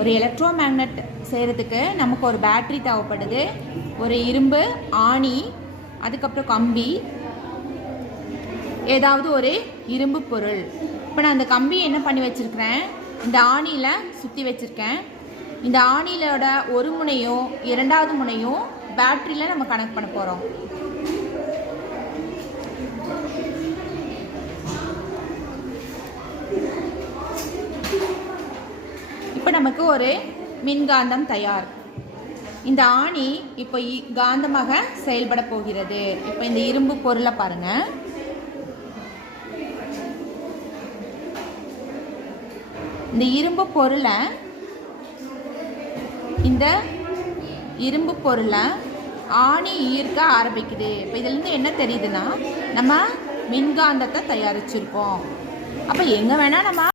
ஒரு electro magnet செய்கிறதுக்கு நமக்கு ஒரு பேட்ரி தேவைப்படுது, ஒரு இரும்பு ஆணி, அதுக்கப்புறம் கம்பி, ஏதாவது ஒரு இரும்பு பொருள். இப்போ நான் அந்த கம்பி என்ன பண்ணி வச்சுருக்கிறேன், இந்த ஆணியில் சுற்றி வச்சுருக்கேன். இந்த ஆணிலோட ஒரு முனையும் இரண்டாவது முனையும் பேட்டரியில் நம்ம கனெக்ட் பண்ண போகிறோம். இப்போ நமக்கு ஒரு மின்காந்தம் தயார். இந்த ஆணி இப்போ காந்தமாக செயல்பட போகிறது. இப்போ இந்த இரும்பு பொருளை பாருங்க. இந்த இரும்பு பொருளை ஆணி ஈர்க்க ஆரம்பிக்குது. இப்போ இதுலேருந்து என்ன தெரியுதுன்னா, நம்ம மின்காந்தத்தை தயாரிச்சிருக்கோம். அப்போ எங்கே வேணால் நம்ம